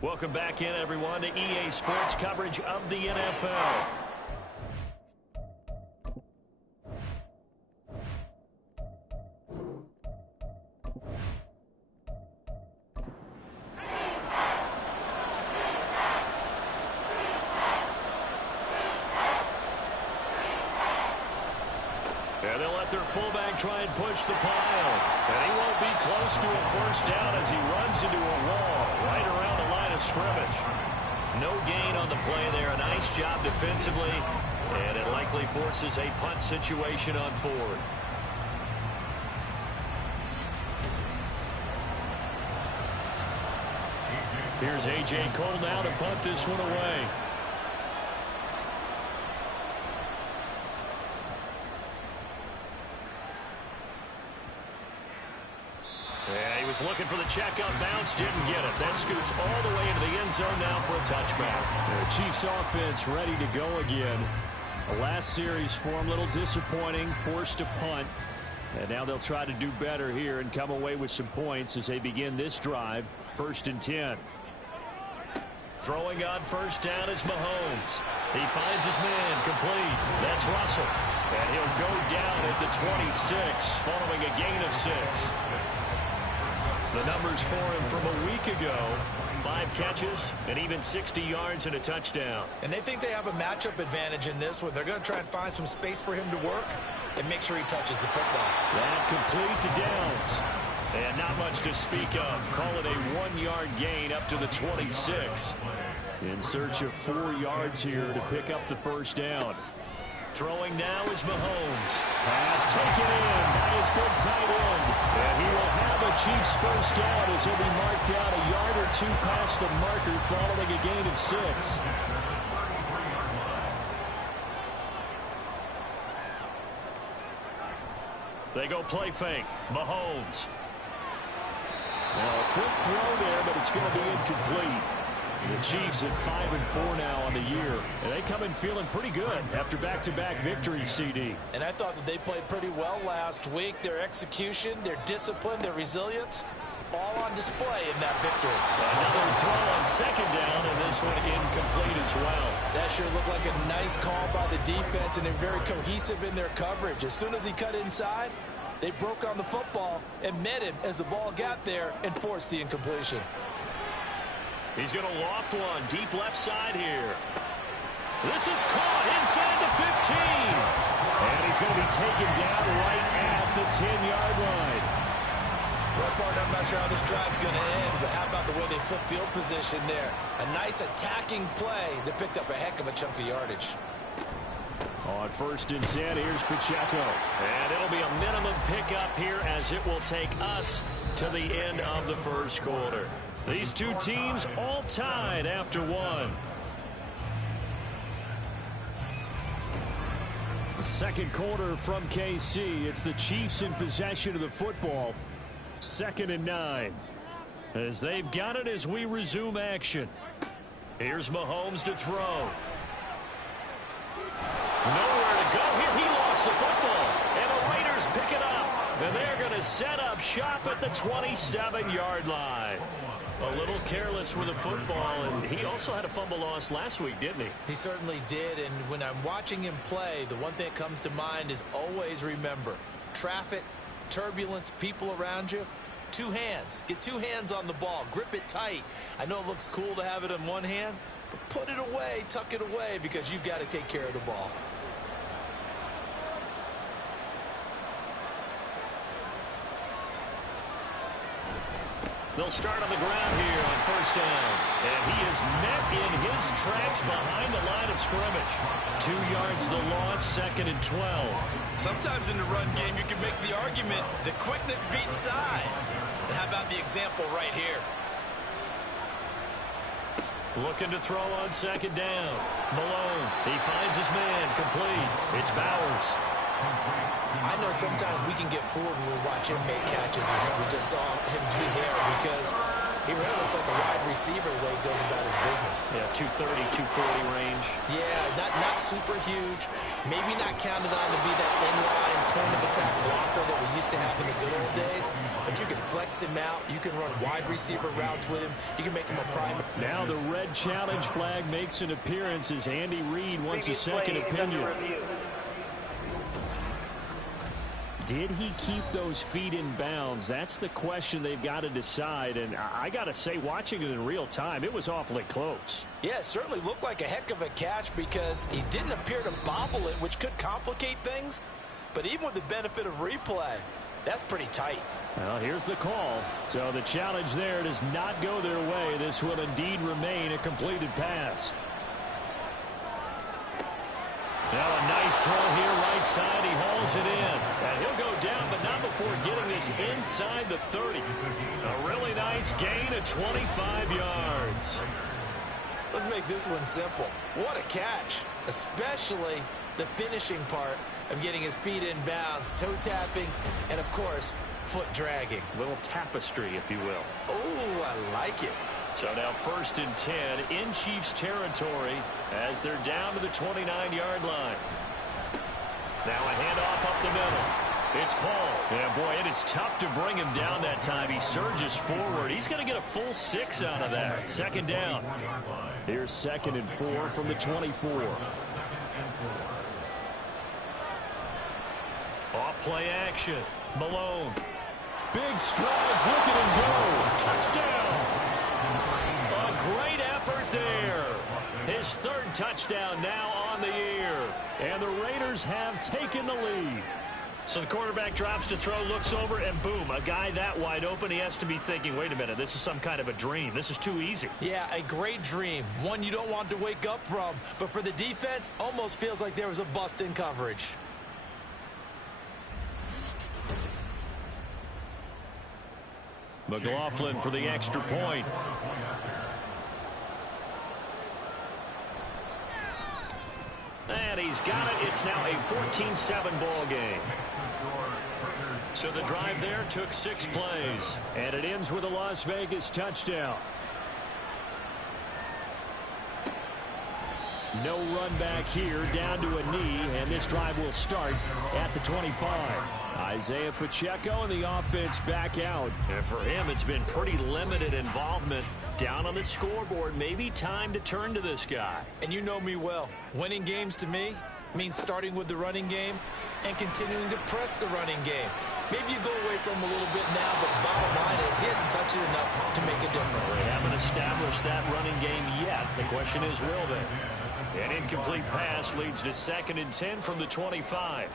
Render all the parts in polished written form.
Welcome back in, everyone, to EA Sports coverage of the NFL. And they'll let their fullback try and push the pile. And he won't be close to a first down as he runs into a wall right around the line of scrimmage. No gain on the play there. A nice job defensively. And it likely forces a punt situation on fourth. Here's A.J. Cole now to punt this one away. Yeah, he was looking for the checkup bounce, didn't get it. That scoots all the way into the end zone now for a touchback. The Chiefs offense ready to go again. The last series for him, a little disappointing, forced a punt. And now they'll try to do better here and come away with some points as they begin this drive. 1st and 10. Throwing on first down is Mahomes. He finds his man complete. That's Russell. And he'll go down at the 26 following a gain of 6. The numbers for him from a week ago: 5 catches and even 60 yards and a touchdown. And they think they have a matchup advantage in this one. They're going to try and find some space for him to work and make sure he touches the football. That complete to Downs. And not much to speak of. Call it a 1-yard gain up to the 26. In search of 4 yards here to pick up the first down. Throwing now is Mahomes. Pass taken in by his big tight end. And he will have a Chiefs first down as he'll be marked out a yard or 2 past the marker following a gain of 6. They go play fake. Mahomes. Now a quick throw there, but it's going to be incomplete. The Chiefs at 5-4 now on the year. And they come in feeling pretty good after back-to-back victories, CD. And I thought that they played pretty well last week. Their execution, their discipline, their resilience, all on display in that victory. Another throw on second down, and this one incomplete as well. That sure looked like a nice call by the defense, and they're very cohesive in their coverage. As soon as he cut inside, they broke on the football and met him as the ball got there and forced the incompletion. He's going to loft one deep left side here. This is caught inside the 15. And he's going to be taken down right at the 10-yard line. Well, partner, I'm not sure how this drive's going to end, but how about the way they flip field position there? A nice attacking play that picked up a heck of a chunk of yardage. On 1st and 10, here's Pacheco. And it'll be a minimum pickup here as it will take us to the end of the first quarter. These two teams all tied after 1. The second quarter from KC. It's the Chiefs in possession of the football. 2nd and 9. As they've got it as we resume action. Here's Mahomes to throw. Nowhere to go here. He lost the football. And the Raiders pick it up. And they're going to set up shop at the 27-yard line. A little careless with the football, and he also had a fumble loss last week, didn't he? He certainly did, and when I'm watching him play, the one thing that comes to mind is always remember, traffic, turbulence, people around you, 2 hands. Get 2 hands on the ball. Grip it tight. I know it looks cool to have it in one hand, but put it away, tuck it away, because you've got to take care of the ball. They'll start on the ground here on first down. And he is met in his tracks behind the line of scrimmage. 2 yards the loss, 2nd and 12. Sometimes in the run game you can make the argument that quickness beats size. And how about the example right here? Looking to throw on second down. Malone, he finds his man, complete. It's Bowers. I know sometimes we can get fooled when we watch him make catches as we just saw him do there because He really looks like a wide receiver the way he goes about his business. Yeah, 230, 240 range. Yeah, not super huge. Maybe not counted on to be that inline point-of-attack blocker that we used to have in the good old days. But you can flex him out. You can run wide receiver routes with him. You can make him a prime. Now the red challenge flag makes an appearance as Andy Reid wants a second opinion. Did he keep those feet in bounds? That's the question they've got to decide. And I got to say, watching it in real time, it was awfully close. Yeah, it certainly looked like a heck of a catch because he didn't appear to bobble it, which could complicate things. But even with the benefit of replay, that's pretty tight. Well, here's the call. So the challenge there does not go their way. This will indeed remain a completed pass. Now a nice throw here right side. He hauls it in. And he'll go down, but not before getting this inside the 30. A really nice gain of 25 yards. Let's make this one simple. What a catch, especially the finishing part of getting his feet in bounds, toe tapping, and of course, foot dragging. A little tapestry, if you will. Oh, I like it. So now 1st and 10 in Chiefs territory as they're down to the 29-yard line. Now a handoff up the middle. It's Paul. Yeah, boy, it is tough to bring him down that time. He surges forward. He's going to get a full 6 out of that. 2nd down. Here's 2nd and 4 from the 24. Off play action. Malone. Big strides, looking and go. Touchdown. A great effort there. His 3rd touchdown now on the year. And the Raiders have taken the lead. So the quarterback drops to throw, looks over, and boom, a guy that wide open. He has to be thinking, wait a minute, this is some kind of a dream. This is too easy. Yeah, a great dream. One you don't want to wake up from. But for the defense, almost feels like there was a bust in coverage. McLaughlin for the extra point. And he's got it. It's now a 14-7 ball game. So the drive there took 6 plays. And it ends with a Las Vegas touchdown. No run back here, down to a knee, and this drive will start at the 25. Isaiah Pacheco and the offense back out. And for him, it's been pretty limited involvement down on the scoreboard. Maybe time to turn to this guy. And you know me well. Winning games to me means starting with the running game and continuing to press the running game. Maybe you go away from him a little bit now, but the bottom line is he hasn't touched it enough to make a difference. They haven't established that running game yet. The question is, will they? An incomplete pass leads to 2nd and 10 from the 25.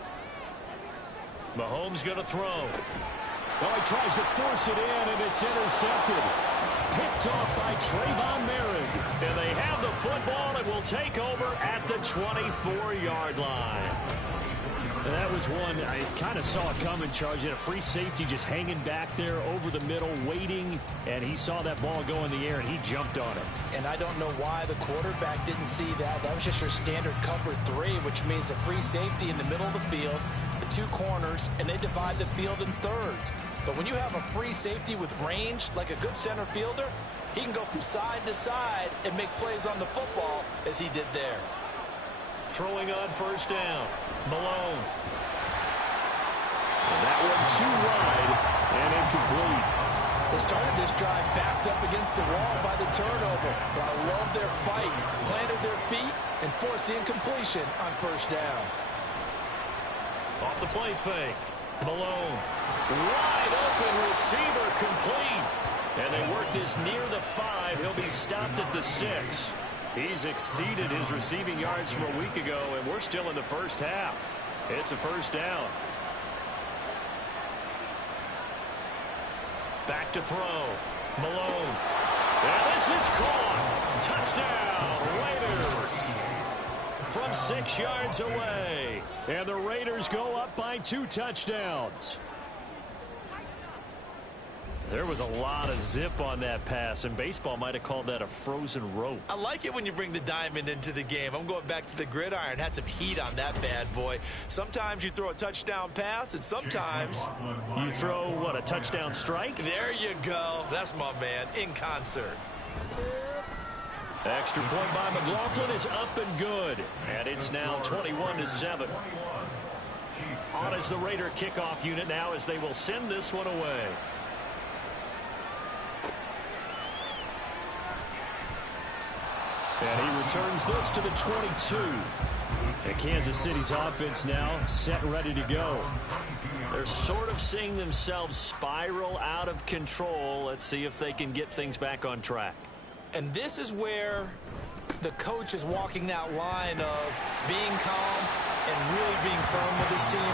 Mahomes going to throw. Oh, he tries to force it in, and it's intercepted. Picked off by Trayvon Merrick. And they have the football and will take over at the 24-yard line. And that was one I kind of saw it coming, Charge. He had a free safety just hanging back there over the middle, waiting, and he saw that ball go in the air, and he jumped on it. And I don't know why the quarterback didn't see that. That was just your standard cover 3, which means a free safety in the middle of the field, the 2 corners, and they divide the field in thirds. But when you have a free safety with range, like a good center fielder, he can go from side to side and make plays on the football as he did there. Throwing on 1st down. Malone. And that one too wide and incomplete. They started this drive backed up against the wall by the turnover. But I love their fight. Planted their feet and forced the incompletion on 1st down. Off the play fake. Malone. Wide open receiver complete. And they work this near the 5. He'll be stopped at the 6. He's exceeded his receiving yards from a week ago, and we're still in the 1st half. It's a 1st down. Back to throw. Malone. And this is caught. Touchdown, Raiders. From 6 yards away. And the Raiders go up by 2 touchdowns. There was a lot of zip on that pass, and baseball might have called that a frozen rope. I like it when you bring the diamond into the game. I'm going back to the gridiron. Had some heat on that bad boy. Sometimes you throw a touchdown pass, and sometimes you throw, what, a touchdown strike? There you go. That's my man, in concert. Extra point by McLaughlin is up and good. And it's now 21-7. On is the Raider kickoff unit now as they will send this one away. And he returns this to the 22. And Kansas City's offense now set, ready to go. They're sort of seeing themselves spiral out of control. Let's see if they can get things back on track. And this is where the coach is walking that line of being calm and really being firm with his team.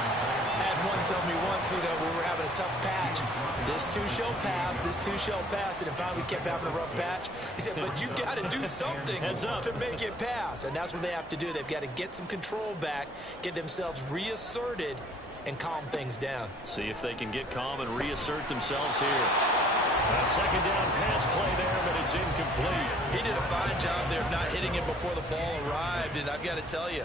I had one tell me once, we were having a tough patch. This too shall pass, this too shall pass. And finally we kept having a rough patch. He said, but you got to do something to make it pass. And that's what they have to do. They've got to get some control back, get themselves reasserted, and calm things down. See if they can get calm and reassert themselves here. A second down pass play there, but it's incomplete. He did a fine job there of not hitting it before the ball arrived. And I've got to tell you,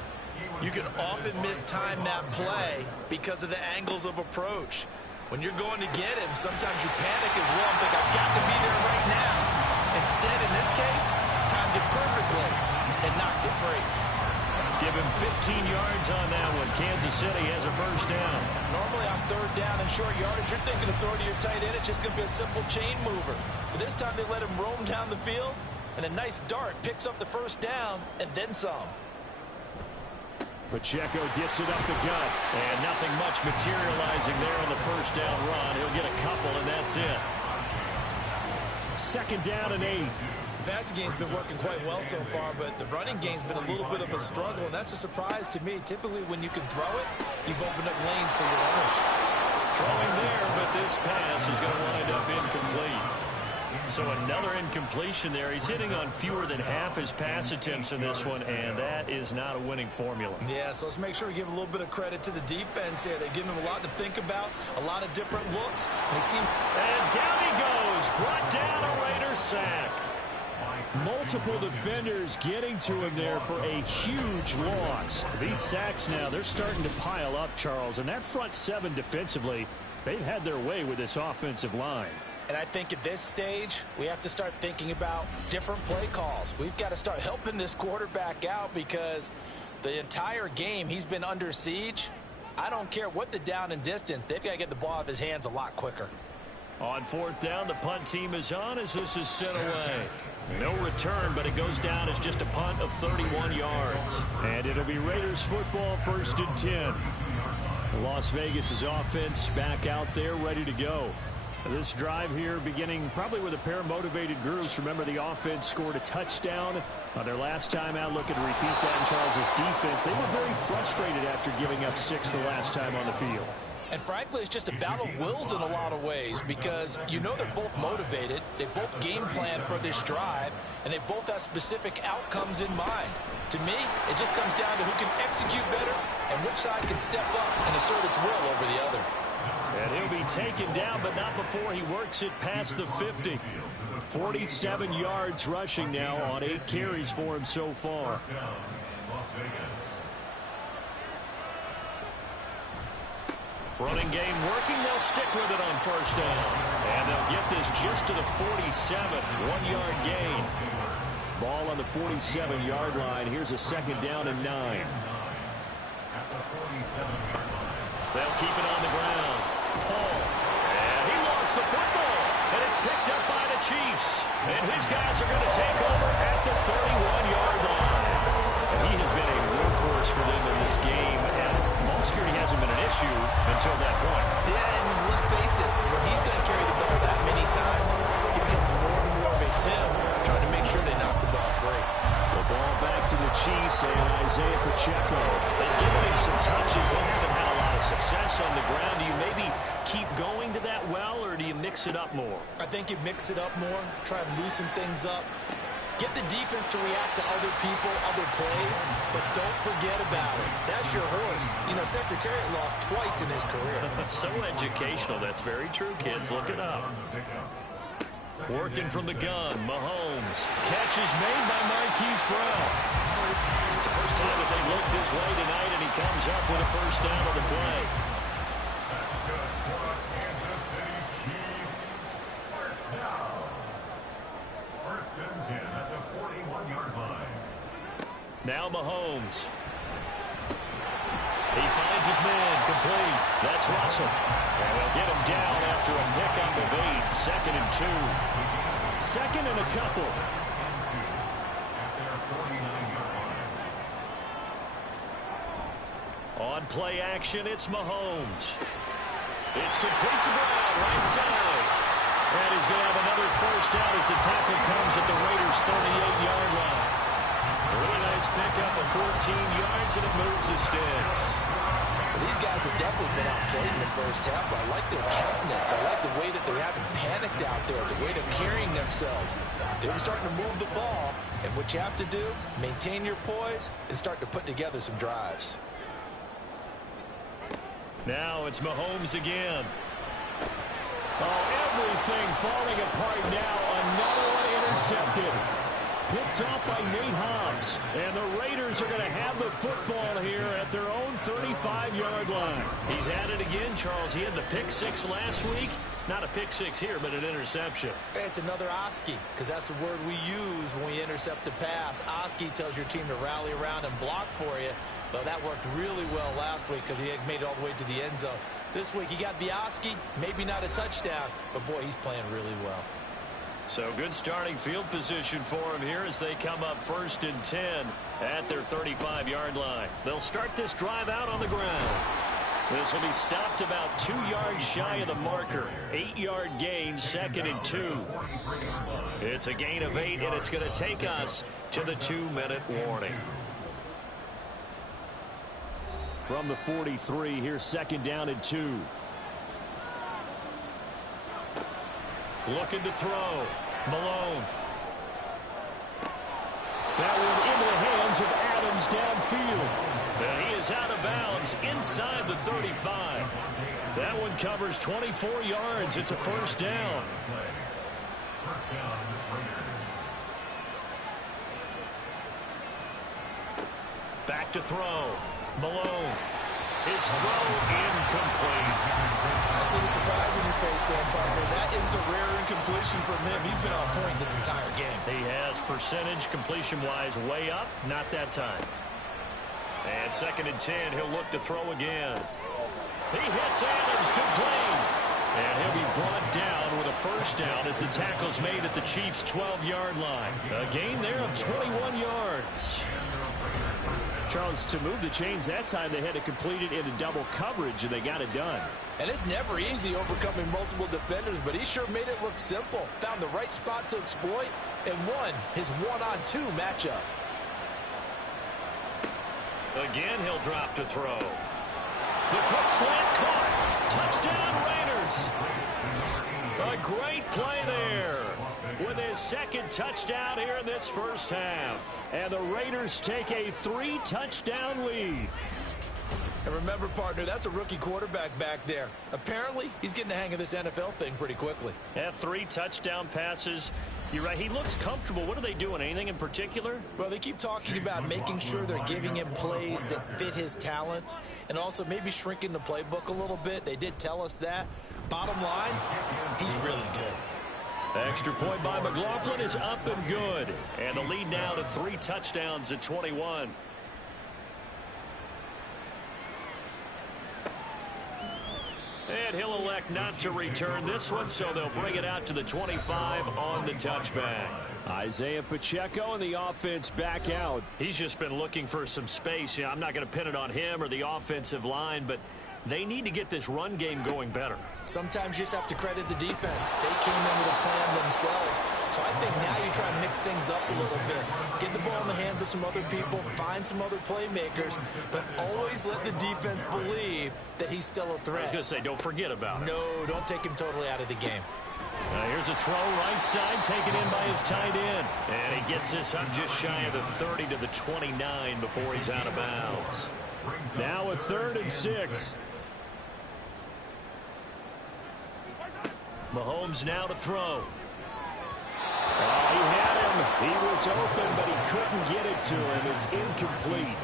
you can often mistime that play because of the angles of approach. When you're going to get him, sometimes you panic as well and think, I've got to be there right now. Instead, in this case, timed it perfectly and knocked it free. Give him 15 yards on that one. Kansas City has a first down. Normally on third down and short yardage, you're thinking of throwing to your tight end. It's just going to be a simple chain mover. But this time they let him roam down the field, and a nice dart picks up the first down and then some. Pacheco gets it up the gut, and nothing much materializing there on the first down run. He'll get a couple, and that's it. Second down and 8. The passing game's been working quite well so far, but the running game's been a little bit of a struggle, and that's a surprise to me. Typically, when you can throw it, you've opened up lanes for your runners. Throwing there, but this pass is going to wind up incomplete. So another incompletion there. He's hitting on fewer than half his pass attempts in this one, and that is not a winning formula. Yeah, so let's make sure we give a little bit of credit to the defense here. They've given him a lot to think about, a lot of different looks. And down he goes, brought down a Raider sack. Multiple defenders getting to him there for a huge loss. These sacks now, they're starting to pile up, Charles, and that front seven defensively, they've had their way with this offensive line. And I think at this stage, we have to start thinking about different play calls. We've got to start helping this quarterback out because the entire game he's been under siege. I don't care what the down and distance. They've got to get the ball out of his hands a lot quicker. On fourth down, the punt team is on as this is sent away. No return, but it goes down as just a punt of 31 yards. And it'll be Raiders football, 1st and 10. Las Vegas' offense back out there ready to go. This drive here beginning probably with a pair of motivated groups. Remember, the offense scored a touchdown on their last time out. Looking to repeat that in Charles' defense. They were very frustrated after giving up 6 the last time on the field. And frankly, it's just a battle of wills in a lot of ways because you know they're both motivated. They both game plan for this drive, and they both have specific outcomes in mind. To me, it just comes down to who can execute better and which side can step up and assert its will over the other. And he'll be taken down, but not before he works it past the 50. 47 yards rushing now on 8 carries for him so far. Running game working. They'll stick with it on first down. And they'll get this just to the 47. 1-yard gain. Ball on the 47-yard line. Here's a second down and 9. They'll keep it on the ground. Paul. And he lost the football. And it's picked up by the Chiefs. And his guys are going to take over at the 31-yard line. And he has been a workhorse for them in this game. And ball security hasn't been an issue until that point. Yeah, and let's face it, when he's going to carry the ball that many times, he becomes more and more of a Tim trying to make sure they knock the ball free. The ball back to the Chiefs and Isaiah Pacheco. They've given him some touches. They haven't had a lot of success on the ground. Do you maybe keep going to that well, or do you mix it up more? I think you mix it up more, try and loosen things up. Get the defense to react to other people, other plays, but don't forget about it. That's your horse. You know, Secretariat lost twice in his career. So educational. That's very true, kids. Look it up. Working from the gun, Mahomes. Catch is made by Marquise Brown. It's the first time that they looked his way tonight, and he comes up with a first down on the play. Now Mahomes. He finds his man complete. That's Russell. And they'll get him down after a pickup of 8. 2nd and 2. 2nd and a couple. On play action, it's Mahomes. It's complete to Brown, right side. And he's going to have another first down as the tackle comes at the Raiders' 38-yard line. Really nice pickup of 14 yards, and it moves the sticks. Well, these guys have definitely been outplayed in the first half, but I like their countenance. I like the way that they haven't panicked out there, the way they're carrying themselves. They were starting to move the ball, and what you have to do, maintain your poise and start to put together some drives. Now it's Mahomes again. Oh, everything falling apart now. Another one intercepted. Picked off by Nate Hobbs. And the Raiders are going to have the football here at their own 35-yard line. He's at it again, Charles. He had the pick 6 last week. Not a pick 6 here, but an interception. It's another Oski, because that's the word we use when we intercept a pass. Oski tells your team to rally around and block for you. But that worked really well last week because he had made it all the way to the end zone. This week he got the Oski, maybe not a touchdown, but boy, he's playing really well. So good starting field position for him here as they come up 1st and 10 at their 35-yard line. They'll start this drive out on the ground. This will be stopped about 2 yards shy of the marker. 8-yard gain, 2nd and 2. It's a gain of 8, and it's going to take us to the 2-minute warning. From the 43, here's 2nd down and 2. Looking to throw. Malone. That one into the hands of Adams downfield. And he is out of bounds inside the 35. That one covers 24 yards. It's a first down. Back to throw. Malone. His throw incomplete. I see the surprise in your face there, partner. That is a rare incompletion from him. He's been on point this entire game. He has percentage completion-wise way up. Not that time. And 2nd and 10. He'll look to throw again. He hits Adams complete. And he'll be brought down with a first down as the tackle's made at the Chiefs' 12-yard line. A gain there of 21 yards. Charles, to move the chains that time, they had to complete it into double coverage, and they got it done. And it's never easy overcoming multiple defenders, but he sure made it look simple. Found the right spot to exploit and won his 1-on-2 matchup. Again, he'll drop to throw. The quick slant caught. Touchdown, Raiders. A great play there with his 2nd touchdown here in this first half. And the Raiders take a 3-touchdown lead. And remember, partner, that's a rookie quarterback back there. Apparently, he's getting the hang of this NFL thing pretty quickly. Had 3 touchdown passes. You're right. He looks comfortable. What are they doing? Anything in particular? Well, they keep talking about making sure they're giving him plays that fit his talents and also maybe shrinking the playbook a little bit. They did tell us that. Bottom line, he's really good. Extra point by McLaughlin is up and good. And the lead now to 3 touchdowns at 21. And he'll elect not to return this one, so they'll bring it out to the 25 on the touchback. Isaiah Pacheco and the offense back out. He's just been looking for some space. I'm not going to pin it on him or the offensive line, but they need to get this run game going better. Sometimes you just have to credit the defense. They came in with a plan themselves. So I think now you try and mix things up a little bit. Get the ball in the hands of some other people, find some other playmakers, but always let the defense believe that he's still a threat. I was going to say, don't forget about it. No, don't take him totally out of the game. Here's a throw right side, taken in by his tight end. And he gets this up just shy of the 30 to the 29 before he's out of bounds. Now a 3rd and 6. Mahomes now to throw. Oh, he had him. He was open, but he couldn't get it to him. It's incomplete.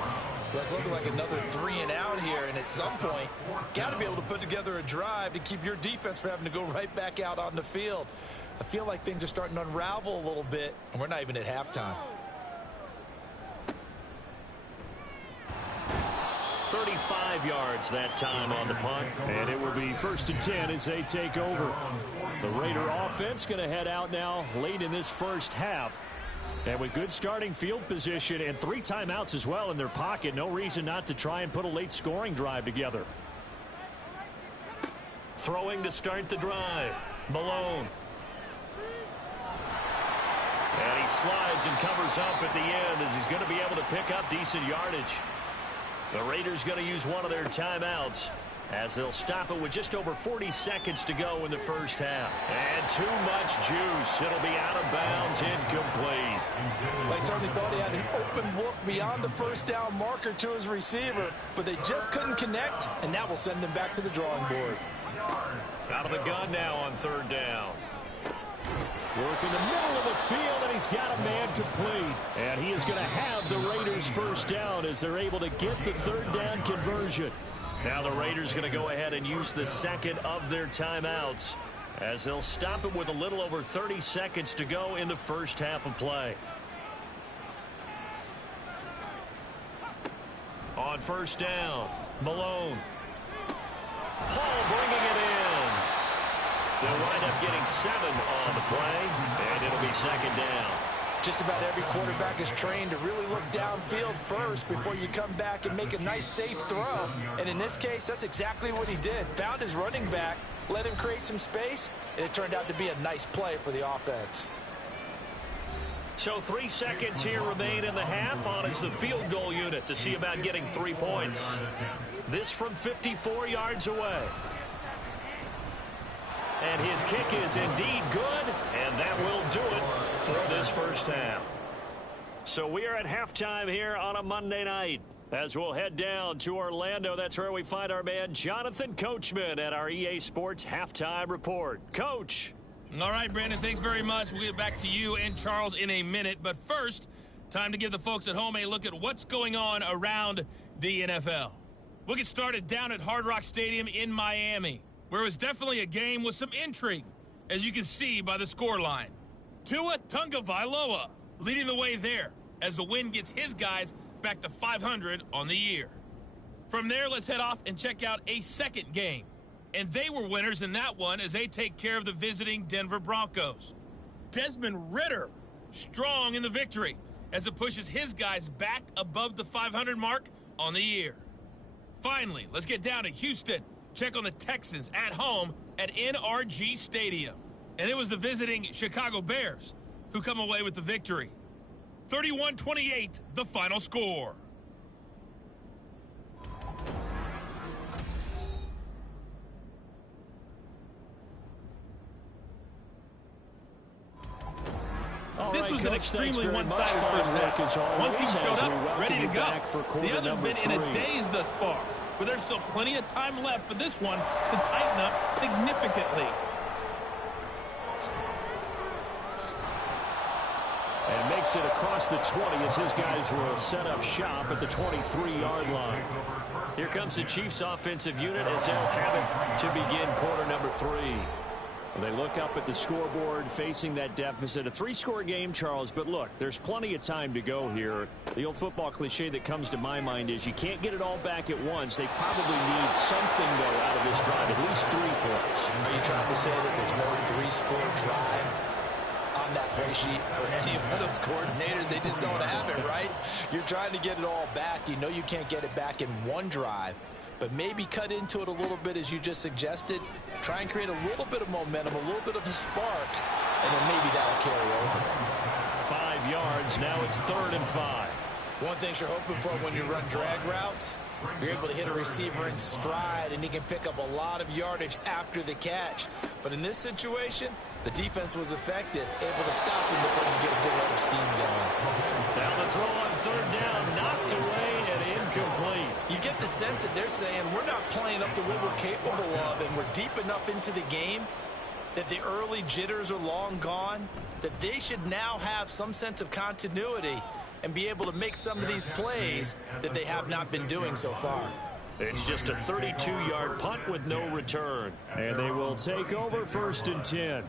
Well, it's looking like another 3 and out here, and at some point, got to be able to put together a drive to keep your defense from having to go right back out on the field. I feel like things are starting to unravel a little bit, and we're not even at halftime. 35 yards that time on the punt. And it will be 1st and 10 as they take over. The Raider offense going to head out now late in this first half. And with good starting field position and 3 timeouts as well in their pocket, no reason not to try and put a late scoring drive together. Throwing to start the drive. Malone. And he slides and covers up at the end as he's going to be able to pick up decent yardage. The Raiders going to use one of their timeouts as they'll stop it with just over 40 seconds to go in the first half. And too much juice. It'll be out of bounds, incomplete. They certainly thought he had an open look beyond the first down marker to his receiver, but they just couldn't connect, and that will send him back to the drawing board. Out of the gun now on 3rd down. Work in the middle of the field, and he's got a man complete. And he is going to have the Raiders first down as they're able to get the 3rd down conversion. Now the Raiders going to go ahead and use the second of their timeouts as they'll stop it with a little over 30 seconds to go in the first half of play. On 1st down, Malone. Paul bringing it in. They'll wind up getting 7 on the play, and it'll be 2nd down. Just about every quarterback is trained to really look downfield first before you come back and make a nice, safe throw. And in this case, that's exactly what he did. Found his running back, let him create some space, and it turned out to be a nice play for the offense. So 3 seconds here remain in the half. On is the field goal unit to see about getting 3 points. This from 54 yards away. And his kick is indeed good, and that will do it for this first half. So we are at halftime here on a Monday night. As we'll head down to Orlando, that's where we find our man Jonathan Coachman at our EA Sports Halftime Report. Coach. All right, Brandon, thanks very much. We'll get back to you and Charles in a minute. But first, time to give the folks at home a look at what's going on around the NFL. We'll get started down at Hard Rock Stadium in Miami, where it was definitely a game with some intrigue, as you can see by the scoreline. Tua Tagovailoa leading the way there as the win gets his guys back to 500 on the year. From there, let's head off and check out a second game. And they were winners in that one as they take care of the visiting Denver Broncos. Desmond Ridder strong in the victory as it pushes his guys back above the 500 mark on the year. Finally, let's get down to Houston. Check on the Texans at home at NRG Stadium. And it was the visiting Chicago Bears who come away with the victory. 31-28, the final score. This was an extremely one-sided first half. One team showed up, ready to go. The other's been in a daze thus far, but there's still plenty of time left for this one to tighten up significantly. And makes it across the 20 as his guys will set up shop at the 23-yard line. Here comes the Chiefs offensive unit as they'll have it to begin quarter number 3. They look up at the scoreboard facing that deficit. A 3-score game, Charles, but look, there's plenty of time to go here. The old football cliche that comes to my mind is you can't get it all back at once. They probably need something, though, out of this drive, at least 3 points. Are you trying to say that there's no 3-score drive on that play sheet for any of those coordinators? They just don't have it, right? You're trying to get it all back. You know you can't get it back in one drive, but maybe cut into it a little bit as you just suggested. Try and create a little bit of momentum, a little bit of a spark, and then maybe that'll carry over. 5 yards. Now it's 3rd and 5. One thing you're hoping for when you run drag routes You're able to hit a receiver in stride, and he can pick up a lot of yardage after the catch. But in this situation, the defense was effective, able to stop him before he get a good head of steam going. Now the throw on third down, knocked away and incomplete. You get the sense that they're saying we're not playing up to what we're capable of, and we're deep enough into the game that the early jitters are long gone, that they should now have some sense of continuity and be able to make some of these plays that they have not been doing so far. It's just a 32-yard punt with no return. And they will take over 1st and 10.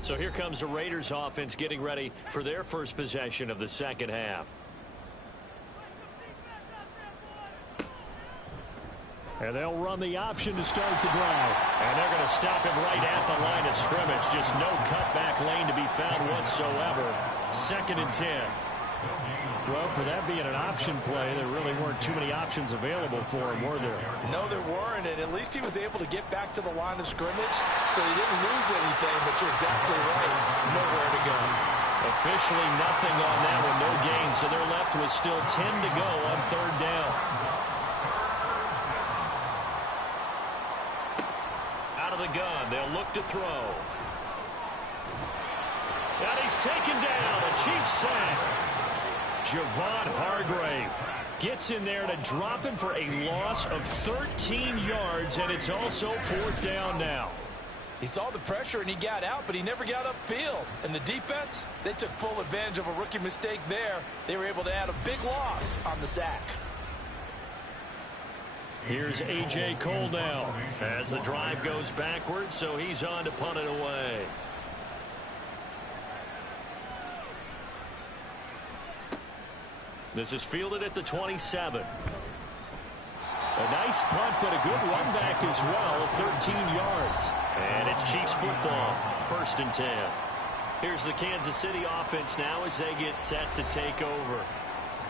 So here comes the Raiders offense getting ready for their first possession of the second half. And they'll run the option to start the drive. And they're going to stop him right at the line of scrimmage. Just no cutback lane to be found whatsoever. 2nd and 10. Well, for that being an option play, there really weren't too many options available for him, were there? No, there weren't, and at least he was able to get back to the line of scrimmage, so he didn't lose anything, but you're exactly right. Nowhere to go. Officially nothing on that one, no gain, so they're left with still 10 to go on 3rd down. Out of the gun, they'll look to throw. And he's taken down, a Chiefs sack. Javon Hargrave gets in there to drop him for a loss of 13 yards, and it's also 4th down now. He saw the pressure and he got out, but he never got upfield. And the defense, they took full advantage of a rookie mistake there. They were able to add a big loss on the sack. Here's A.J. Cole now as the drive goes backwards, so he's on to punt it away. This is fielded at the 27. A nice punt, but a good run back as well, 13 yards. And it's Chiefs football, 1st and 10. Here's the Kansas City offense now as they get set to take over.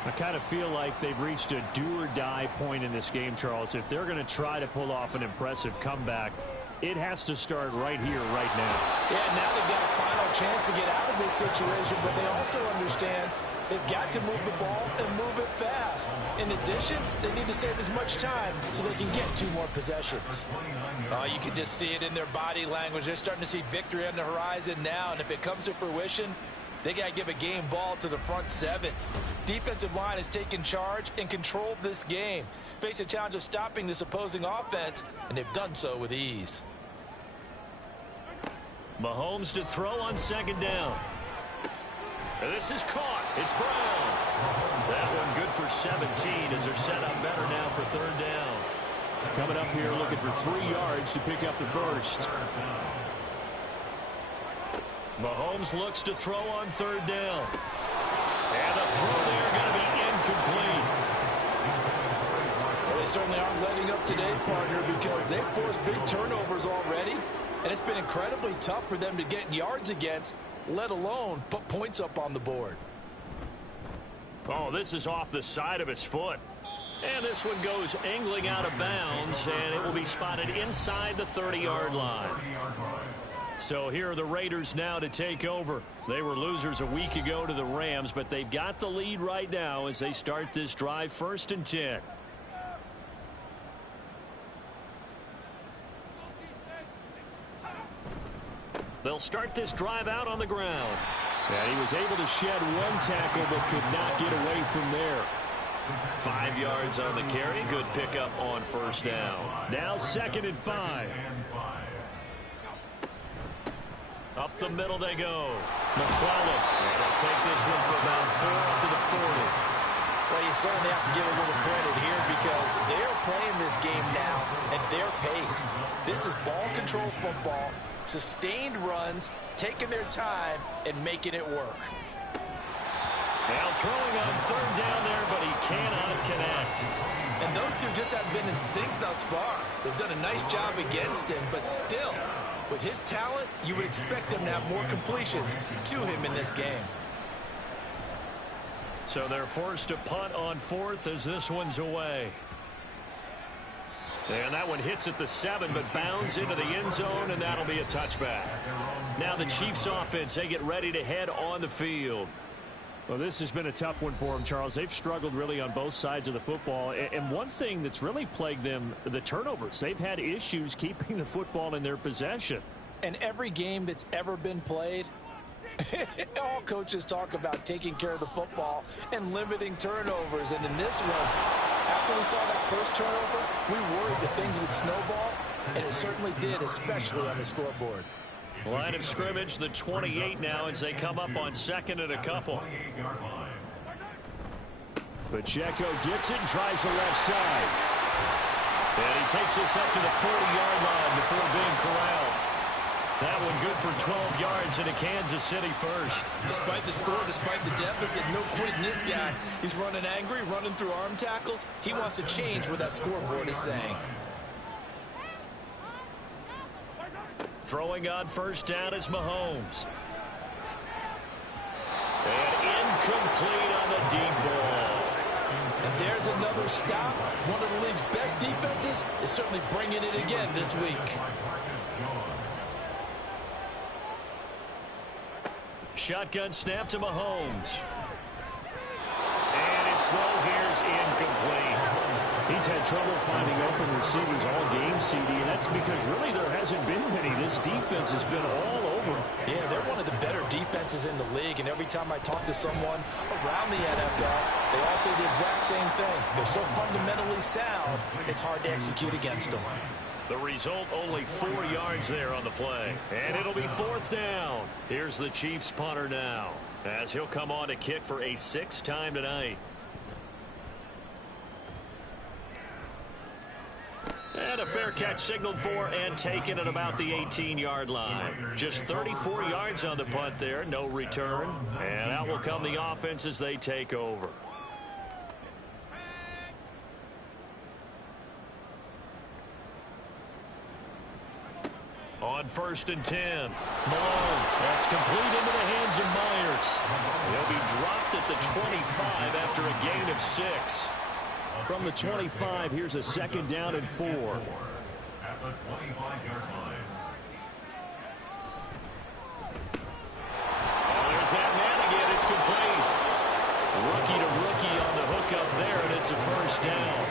I kind of feel like they've reached a do-or-die point in this game, Charles. If they're going to try to pull off an impressive comeback, it has to start right here, right now. Yeah, now they've got a final chance to get out of this situation, but they also understand they've got to move the ball and move it fast. In addition, they need to save as much time so they can get 2 more possessions. Oh, you can just see it in their body language. They're starting to see victory on the horizon now, and if it comes to fruition, they got to give a game ball to the front 7. Defensive line has taken charge and controlled this game. Face a challenge of stopping this opposing offense, and they've done so with ease. Mahomes to throw on 2nd down. This is caught. It's Brown. That one good for 17 as they're set up better now for 3rd down. Coming up here looking for 3 yards to pick up the first. Mahomes looks to throw on 3rd down. And the throw there going to be incomplete. Well, they certainly aren't letting up today, partner, because they've forced big turnovers already. And it's been incredibly tough for them to get yards against, let alone put points up on the board. Oh, this is off the side of his foot. And this one goes angling out of bounds, and it will be spotted inside the 30-yard line. So here are the Raiders now to take over. They were losers a week ago to the Rams, but they've got the lead right now as they start this drive, 1st and 10. They'll start this drive out on the ground. And he was able to shed 1 tackle but could not get away from there. 5 yards on the carry. Good pickup on 1st down. Now 2nd and 5. Up the middle they go. McClellan. And they'll take this one for about 4 up to the 40. Well, you certainly have to give a little credit here because they're playing this game now at their pace. This is ball control football, sustained runs, taking their time, and making it work. Now throwing on 3rd down there, but he cannot connect. And those two just haven't been in sync thus far. They've done a nice job against him, but still, with his talent, you would expect them to have more completions to him in this game. So they're forced to punt on 4th as this one's away. And that one hits at the 7, but bounds into the end zone, and that'll be a touchback. Now the Chiefs offense, they get ready to head on the field. Well, this has been a tough one for them, Charles. They've struggled really on both sides of the football. And one thing that's really plagued them, the turnovers. They've had issues keeping the football in their possession. And every game that's ever been played, all coaches talk about taking care of the football and limiting turnovers. And in this one, after we saw that first turnover, we worried that things would snowball, and it certainly did, especially on the scoreboard. Line of scrimmage, the 28 now as they come up on second and a couple. Pacheco gets it, drives the left side. And he takes this up to the 40-yard line before being corralled. That one good for 12 yards into Kansas City first. Despite the score, despite the deficit, no quitting this guy. He's running angry, running through arm tackles. He wants to change what that scoreboard is saying. Throwing on first down is Mahomes. And incomplete on the deep ball. And there's another stop. One of the league's best defenses is certainly bringing it again this week. Shotgun snap to Mahomes. And his throw here is incomplete. He's had trouble finding open receivers all game, CD, and that's because really there hasn't been many. This defense has been all over. Yeah, they're one of the better defenses in the league, and every time I talk to someone around the NFL, they all say the exact same thing. They're so fundamentally sound, it's hard to execute against them. The result, only 4 yards there on the play. And it'll be fourth down. Here's the Chiefs punter now, as he'll come on to kick for a 6th time tonight. And a fair catch signaled for and taken at about the 18-yard line. Just 34 yards on the punt there, no return. And out will come the offense as they take over. On 1st and 10. Malone. That's complete into the hands of Myers. He'll be dropped at the 25 after a gain of 6. From the 25, here's a 2nd down and 4. At the 25-yard line. Oh, there's that man again. It's complete. Rookie to rookie on the hook up there, and it's a first down.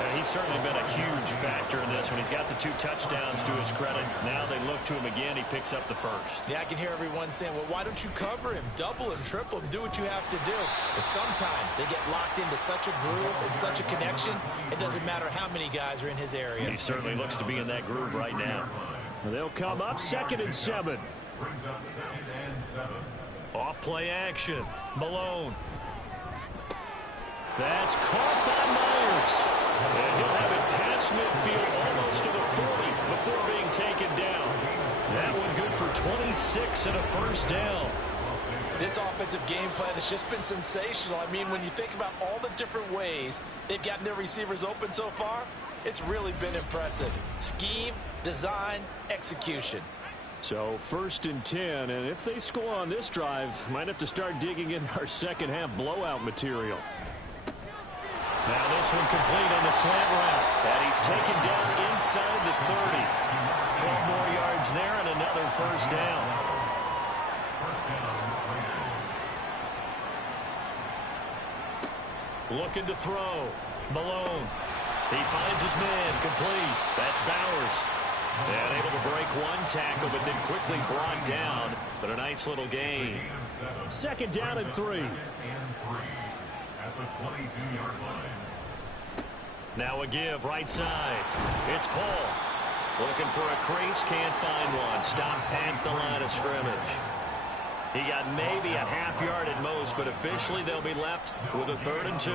And he's certainly been a huge factor in this one. He's got the 2 touchdowns to his credit. Now they look to him again. He picks up the first. Yeah, I can hear everyone saying, well, why don't you cover him, double him, triple him, do what you have to do. But sometimes they get locked into such a groove and such a connection, it doesn't matter how many guys are in his area. He certainly looks to be in that groove right now. They'll come up 2nd and 7. Brings up 2nd and 7. Off play action. Malone. That's caught by Myers. And he'll have it past midfield almost to the 40 before being taken down. That one good for 26 and a first down. This offensive game plan has just been sensational. I mean, when you think about all the different ways they've gotten their receivers open so far, it's really been impressive. Scheme, design, execution. So 1st and 10, and if they score on this drive, might have to start digging in our second half blowout material. Now this one complete on the slant route. And he's taken down inside the 30. 12 more yards there and another first down. Looking to throw. Malone. He finds his man. Complete. That's Bowers. And able to break one tackle, but then quickly brought down. But a nice little gain. 2nd down and 3. At the 22-yard line. Now a give right side. It's Paul. Looking for a crease, can't find one. Stopped at the line of scrimmage. He got maybe a half yard at most, but officially they'll be left with a 3rd and 2.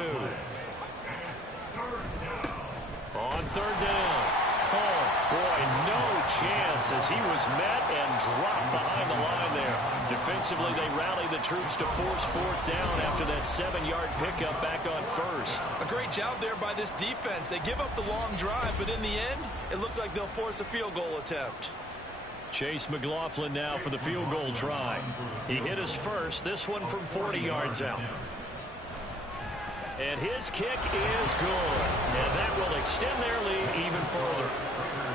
On 3rd down. Paul, boy, no chance as he was met and dropped behind the line there. Defensively, they rally the troops to force 4th down after that 7-yard pickup back on 1st. A great job there by this defense. They give up the long drive, but in the end, it looks like they'll force a field goal attempt. Chase McLaughlin now for the field goal try. He hit his first, this one from 40 yards out. And his kick is good. And that will extend their lead even further.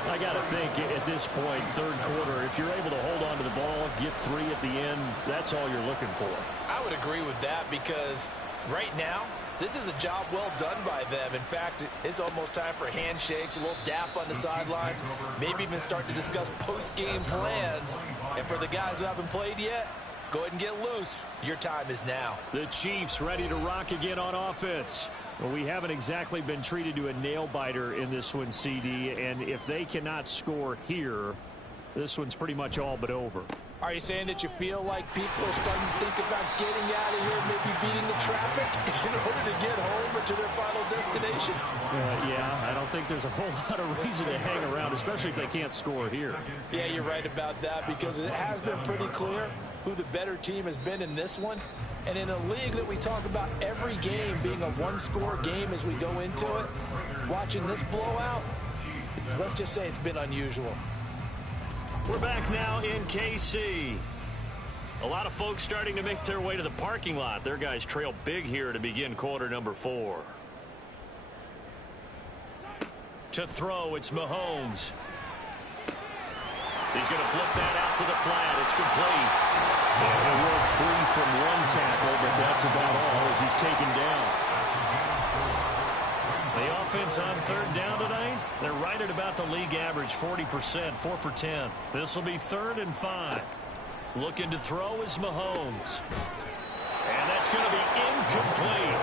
I got to think at this point, 3rd quarter, if you're able to hold on to the ball, get 3 at the end, that's all you're looking for. I I would agree with that because right now, this is a job well done by them. In fact, it's almost time for handshakes, a little dap on the sidelines, maybe even start to discuss post-game plans. And for the guys who haven't played yet, go ahead and get loose. Your time is now. The Chiefs ready to rock again on offense. Well, we haven't exactly been treated to a nail-biter in this one, CD, and if they cannot score here, this one's pretty much all but over. Are you saying that you feel like people are starting to think about getting out of here, maybe beating the traffic in order to get home or to their final destination? Yeah, I don't think there's a whole lot of reason to hang around, especially if they can't score here. Yeah, you're right about that because it has been pretty clear who the better team has been in this one. And in a league that we talk about every game being a one-score game as we go into it, watching this blowout, let's just say it's been unusual. We're back now in KC. A lot of folks starting to make their way to the parking lot. Their guys trail big here to begin quarter number 4. To throw, it's Mahomes. He's going to flip that out to the flat. It's complete. And he'll work free from one tackle, but that's about all as he's taken down. The offense on third down tonight, they're right at about the league average, 40%, 4 for 10. This will be 3rd and 5. Looking to throw is Mahomes. And that's going to be incomplete.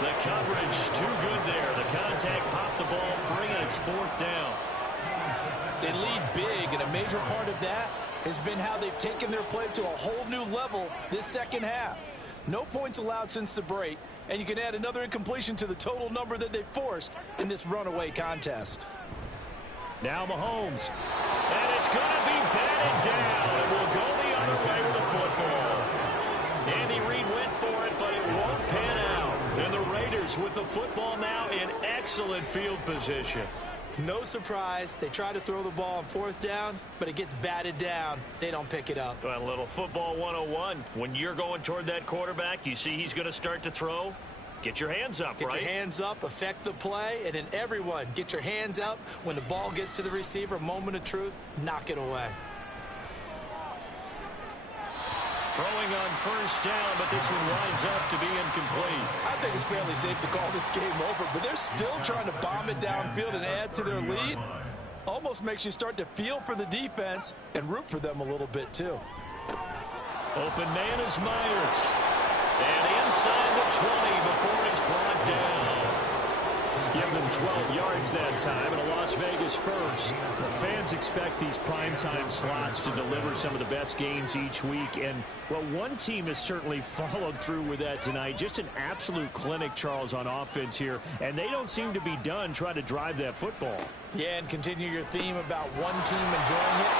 The coverage too good there. The contact popped the ball free, and it's 4th down. They lead big, and a major part of that has been how they've taken their play to a whole new level this second half. No points allowed since the break, and you can add another incompletion to the total number that they forced in this runaway contest. Now Mahomes. And it's going to be batted down, and we'll go the other way with the football. Andy Reid went for it, but it won't pan out. And the Raiders with the football now in excellent field position. No surprise, they try to throw the ball on 4th down, but it gets batted down. They don't pick it up. Well, a little football 101. When you're going toward that quarterback, you see he's going to start to throw. Get your hands up, right? Get your hands up, affect the play, and then everyone, get your hands up. When the ball gets to the receiver, moment of truth, knock it away. Throwing on 1st down, but this one winds up to be incomplete. I think it's fairly safe to call this game over, but they're still trying to bomb it downfield and add to their lead. Almost makes you start to feel for the defense and root for them a little bit, too. Open man is Myers. And inside the 20 before it's brought down. Give them 12 yards that time and a Las Vegas first. Well, fans expect these primetime slots to deliver some of the best games each week. And, well, one team has certainly followed through with that tonight. Just an absolute clinic, Charles, on offense here. And they don't seem to be done trying to drive that football. Yeah, and continue your theme about one team enjoying it.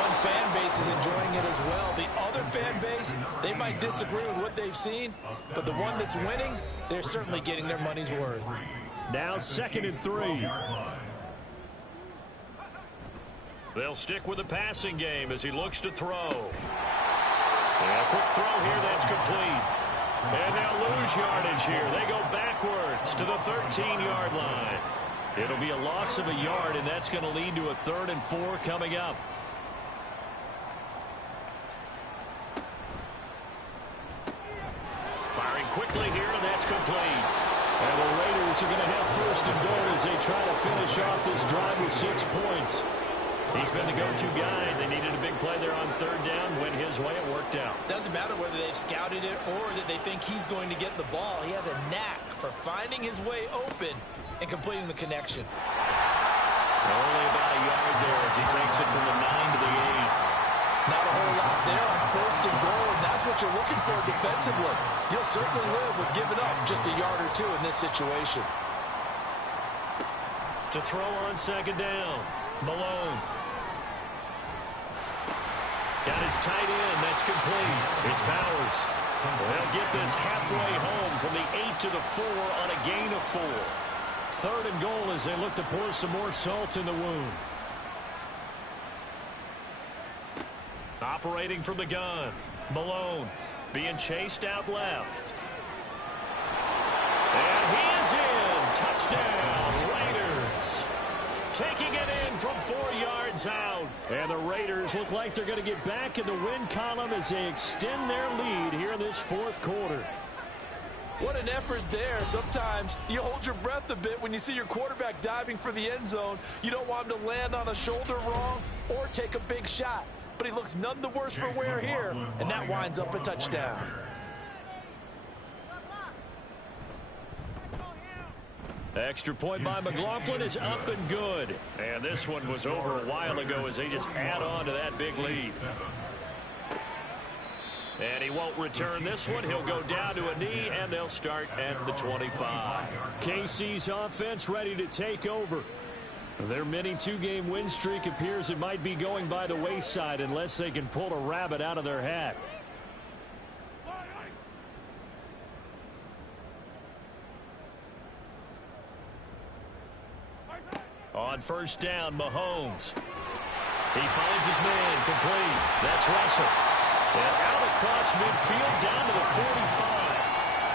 One fan base is enjoying it as well. The other fan base, they might disagree with what they've seen, but the one that's winning, they're certainly getting their money's worth. Now 2nd and 3. They'll stick with the passing game as he looks to throw. And a quick throw here, that's complete. And they'll lose yardage here. They go backwards to the 13-yard line. It'll be a loss of a yard, and that's going to lead to a 3rd and 4 coming up. Firing quickly here, and that's complete. And the Raiders are going to have 1st and goal as they try to finish off this drive with 6 points. He's been the go-to guy. They needed a big play there on 3rd down. Went his way. It worked out. Doesn't matter whether they've scouted it or that they think he's going to get the ball. He has a knack for finding his way open and completing the connection. Only about a yard there as he takes it from the 9 to the 8. Not a whole lot there on 1st and goal, and that's what you're looking for defensively. You'll certainly live with giving up just a yard or 2 in this situation. To throw on 2nd down, Malone. Got his tight end. That's complete. It's Bowers. They'll get this halfway home from the 8 to the 4 on a gain of 4. 3rd and goal as they look to pour some more salt in the wound. Operating from the gun, Malone being chased out left. And he is in. Touchdown, Raiders. taking it in from 4 yards out. And the Raiders look like they're going to get back in the win column as they extend their lead here in this fourth quarter. What an effort there. Sometimes you hold your breath a bit when you see your quarterback diving for the end zone. You don't want him to land on a shoulder wrong or take a big shot. But he looks none the worse for wear here, and that winds up a touchdown. Extra point by McLaughlin is up and good. And this one was over a while ago as they just add on to that big lead. And he won't return this one. He'll go down to a knee, and they'll start at the 25. KC's offense ready to take over. Their mini two-game win streak appears it might be going by the wayside unless they can pull a rabbit out of their hat. On first down, Mahomes. He finds his man complete. That's Russell. And out across midfield down to the 45.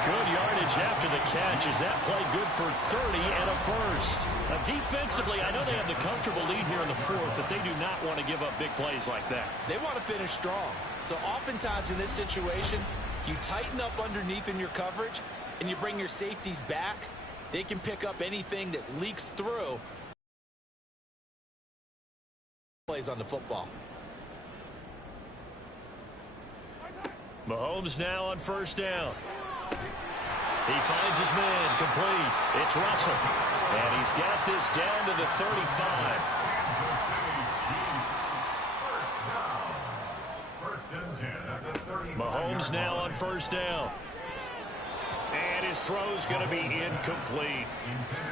Good yardage after the catch. Is that play good for 30 and a first? Now, defensively, I know they have the comfortable lead here in the fourth, but they do not want to give up big plays like that. They want to finish strong. So oftentimes in this situation, you tighten up underneath in your coverage, and you bring your safeties back. They can pick up anything that leaks through. Plays on the football. Mahomes now on first down. He finds his man complete. It's Russell. And he's got this down to the 35. Mahomes now on first down. And his throw's going to be incomplete.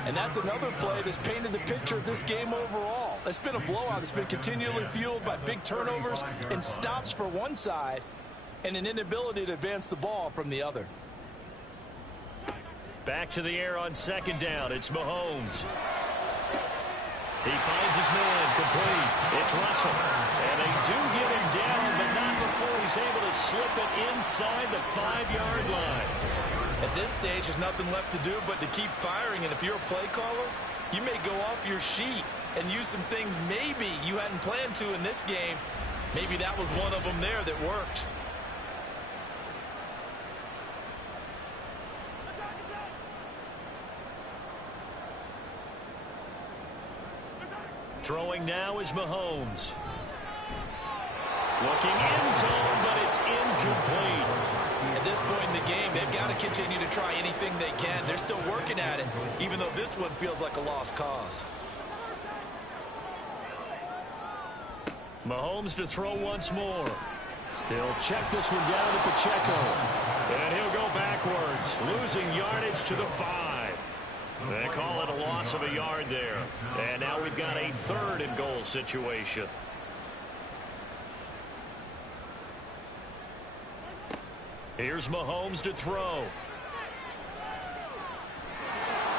And that's another play that's painted the picture of this game overall. It's been a blowout. It's been continually fueled by big turnovers and stops for one side and an inability to advance the ball from the other. Back to the air on second down. It's Mahomes. He finds his man complete. It's Russell. And they do get him down, but not before he's able to slip it inside the 5-yard line. At this stage, there's nothing left to do but to keep firing. And if you're a play caller, you may go off your sheet and use some things maybe you hadn't planned to in this game. Maybe that was one of them there that worked. Throwing now is Mahomes. Looking end zone, but it's incomplete. At this point in the game, they've got to continue to try anything they can. They're still working at it, even though this one feels like a lost cause. Mahomes to throw once more. He'll check this one down to Pacheco. And he'll go backwards, losing yardage to the 5. They call it a loss of a yard there. And now we've got a 3rd and goal situation. Here's Mahomes to throw.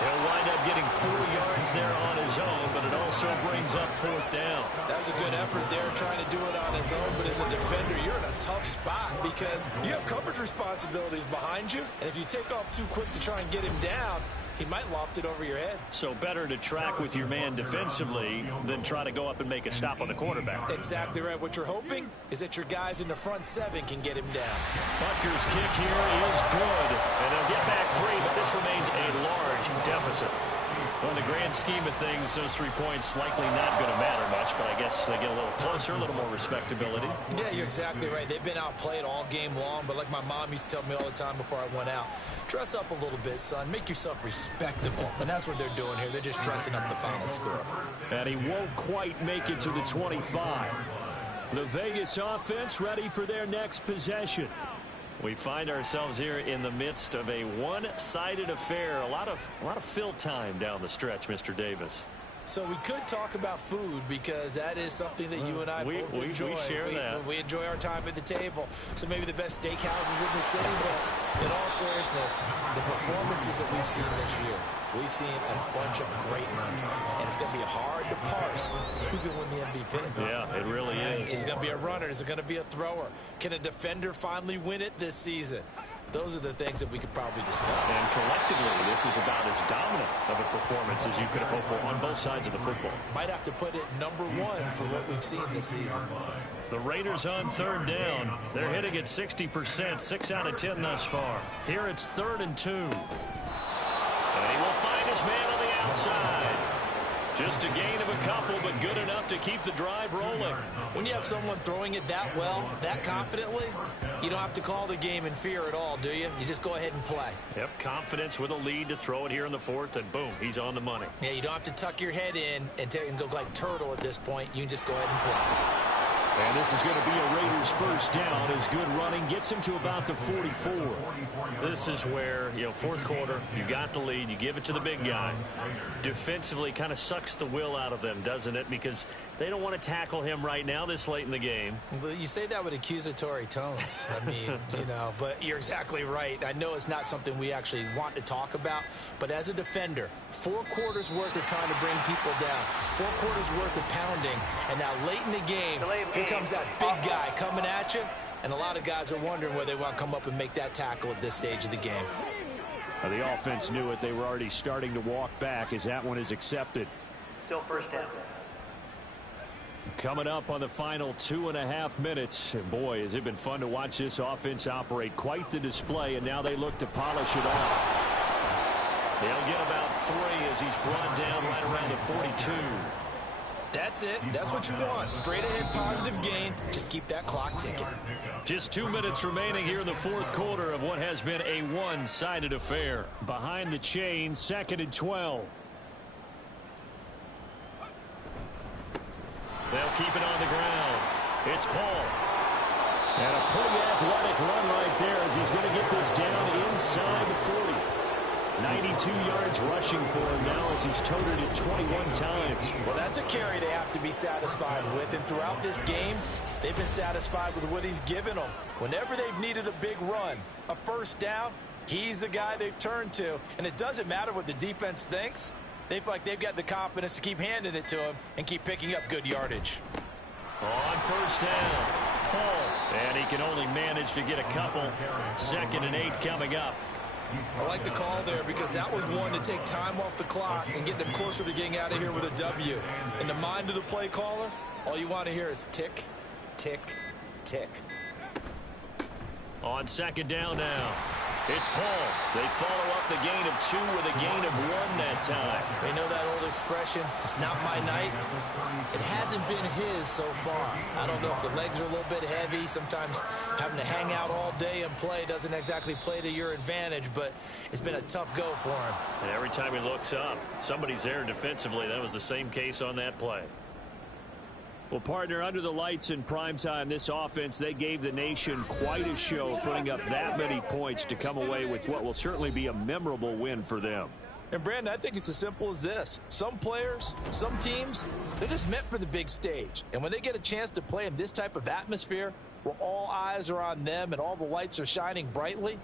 He'll wind up getting 4 yards there on his own, but it also brings up 4th down. That was a good effort there trying to do it on his own, but as a defender, you're in a tough spot because you have coverage responsibilities behind you, and if you take off too quick to try and get him down, he might loft it over your head. So better to track with your man defensively than try to go up and make a stop on the quarterback. Exactly right. What you're hoping is that your guys in the front 7 can get him down. Butker's kick here is good. And they'll get back 3, but this remains a large deficit. Well, in the grand scheme of things, those 3 points likely not going to matter much, but I guess they get a little closer, a little more respectability. Yeah, you're exactly right. They've been outplayed all game long, but like my mom used to tell me all the time before I went out, dress up a little bit, son. Make yourself respectable. And that's what they're doing here. They're just dressing up the final score. And he won't quite make it to the 25. The Vegas offense ready for their next possession. We find ourselves here in the midst of a one-sided affair. A lot of fill time down the stretch, Mr. Davis. So we could talk about food because that is something that you and I both enjoy. We share that. We enjoy our time at the table. So maybe the best steakhouses in the city, but in all seriousness, the performances that we've seen this year, we've seen a bunch of great ones, and it's going to be hard to parse who's going to win the MVP. Yeah, it really is. Is it going to be a runner? Is it going to be a thrower? Can a defender finally win it this season? Those are the things that we could probably discuss. And collectively, this is about as dominant of a performance as you could have hoped for on both sides of the football. Might have to put it number one for what we've seen this season. The Raiders on third down. They're hitting at 60%, 6 out of 10 thus far. Here it's 3rd and 2. And he will find his man on the outside. Just a gain of a couple, but good enough to keep the drive rolling. When you have someone throwing it that well, that confidently, you don't have to call the game in fear at all, do you? You just go ahead and play. Yep, confidence with a lead to throw it here in the 4th, and boom, he's on the money. Yeah, you don't have to tuck your head in and go like turtle at this point. You can just go ahead and play. And this is going to be a Raiders first down as good running gets him to about the 44. This is where, fourth quarter, you got the lead, you give it to the big guy. Defensively kind of sucks the will out of them, doesn't it? Because they don't want to tackle him right now this late in the game. Well, you say that with accusatory tones. I mean, but you're exactly right. I know it's not something we actually want to talk about, but as a defender, 4 quarters worth of trying to bring people down, 4 quarters worth of pounding, and now late in the game, here comes that big guy coming at you, and a lot of guys are wondering whether they want to come up and make that tackle at this stage of the game. The offense knew it. They were already starting to walk back as that one is accepted. Still first down. Coming up on the final 2.5 minutes. And boy, has it been fun to watch this offense operate. Quite the display, and now they look to polish it off. They'll get about 3 as he's brought down right around the 42. That's it. That's what you want. Straight ahead positive gain. Just keep that clock ticking. Just 2 minutes remaining here in the 4th quarter of what has been a one-sided affair. Behind the chain, 2nd and 12. They'll keep it on the ground. It's Paul. And a pretty athletic run right there as he's going to get this down inside the 40. 92 yards rushing for him now as he's toted it 21 times. Well, that's a carry they have to be satisfied with. And throughout this game, they've been satisfied with what he's given them. Whenever they've needed a big run, a first down, he's the guy they've turned to. And it doesn't matter what the defense thinks. They feel like they've got the confidence to keep handing it to him and keep picking up good yardage. On first down, Paul. And he can only manage to get a couple. 2nd and 8 coming up. I like the call there because that was one to take time off the clock and get them closer to getting out of here with a W. In the mind of the play caller, all you want to hear is tick, tick, tick. On 2nd down now, it's Paul. They follow up the gain of 2 with a gain of 1 that time. They know that old expression, it's not my night. It hasn't been his so far. I don't know if the legs are a little bit heavy. Sometimes having to hang out all day and play doesn't exactly play to your advantage, but it's been a tough go for him. And every time he looks up, somebody's there defensively. That was the same case on that play. Well, partner, under the lights in primetime, this offense, they gave the nation quite a show, putting up that many points to come away with what will certainly be a memorable win for them. And, Brandon, I think it's as simple as this. Some players, some teams, they're just meant for the big stage. And when they get a chance to play in this type of atmosphere where all eyes are on them and all the lights are shining brightly,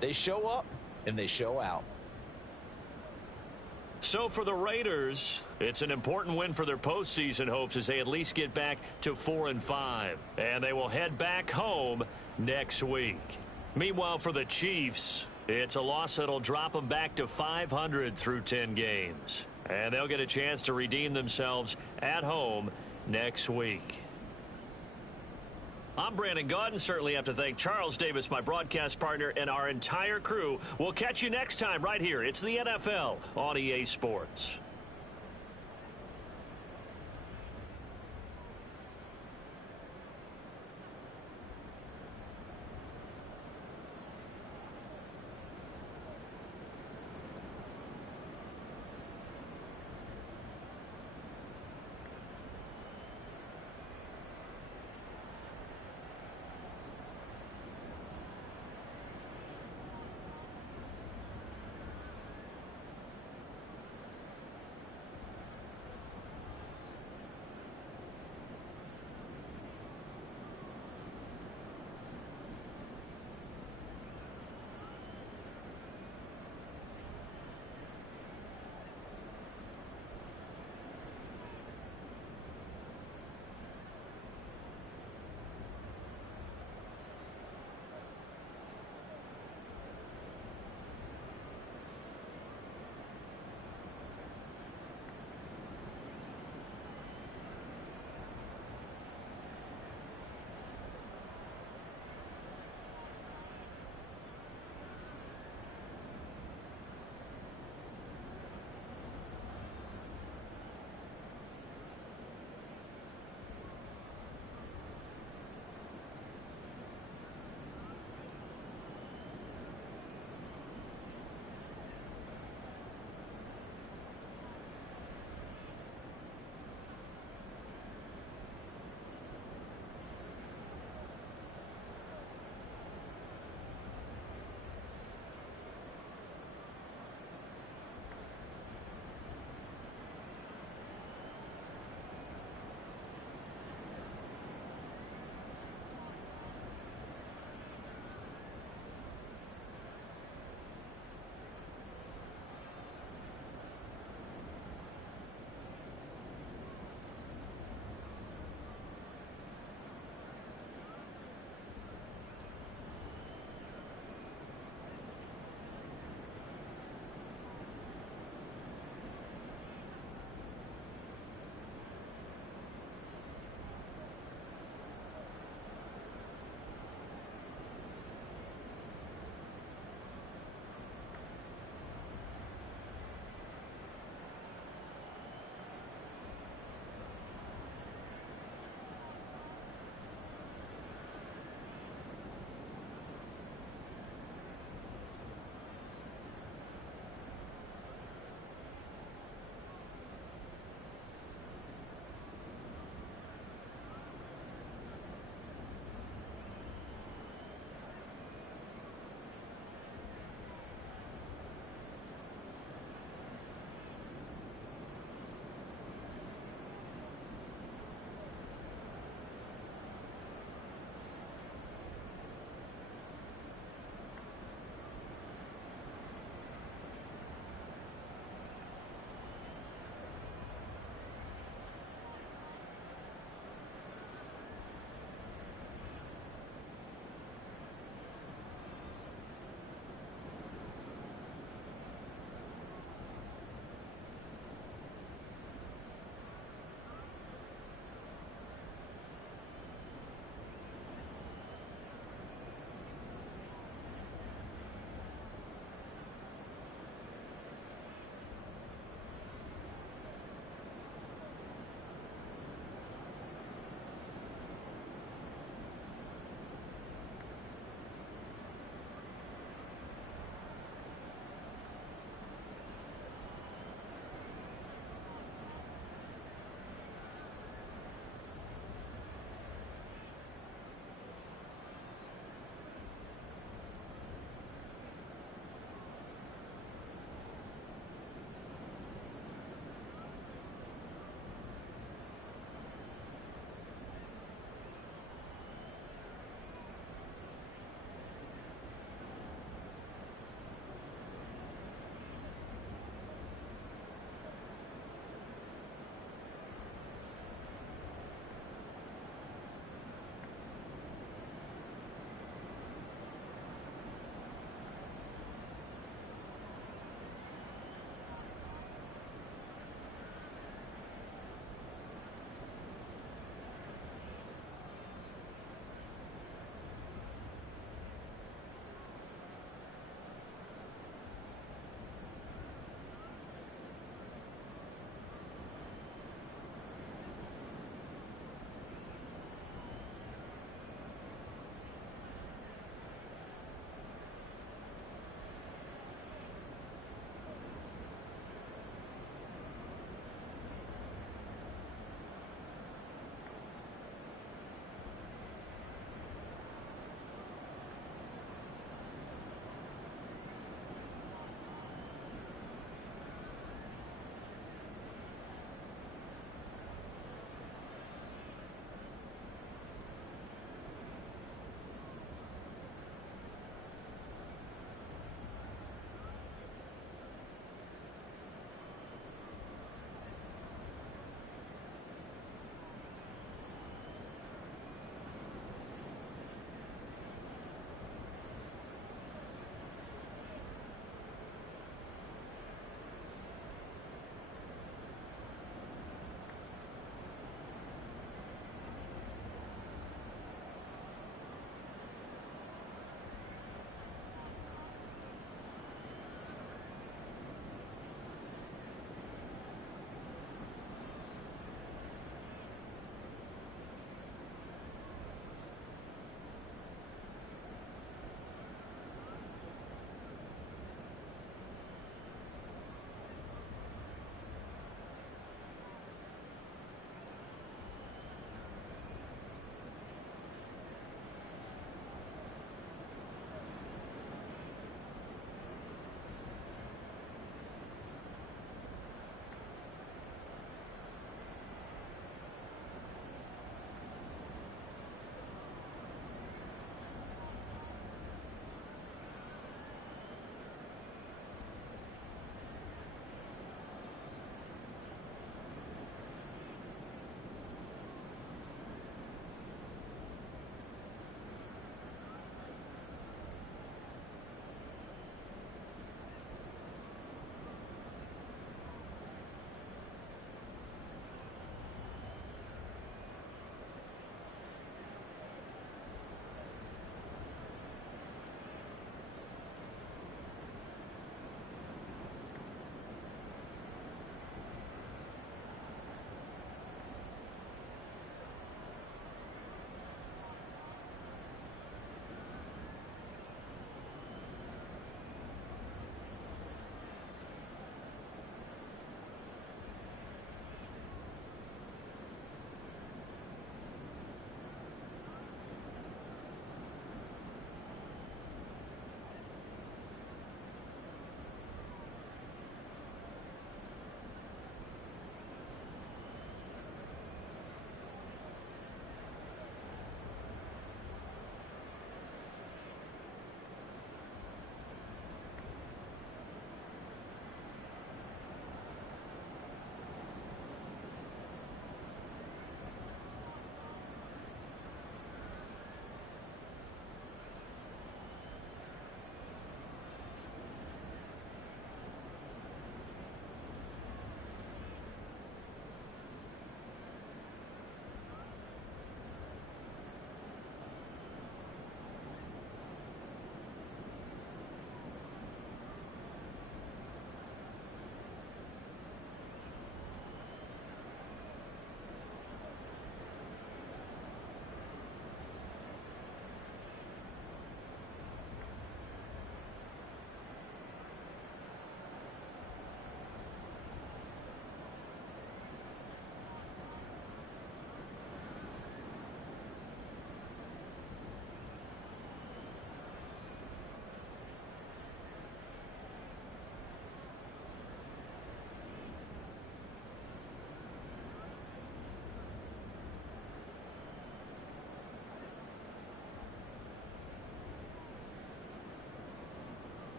they show up and they show out. So for the Raiders, it's an important win for their postseason hopes as they at least get back to 4-5. And they will head back home next week. Meanwhile, for the Chiefs, it's a loss that'll drop them back to 500 through 10 games. And they'll get a chance to redeem themselves at home next week. I'm Brandon Gaudin. Certainly have to thank Charles Davis, my broadcast partner, and our entire crew. We'll catch you next time right here. It's the NFL on EA Sports.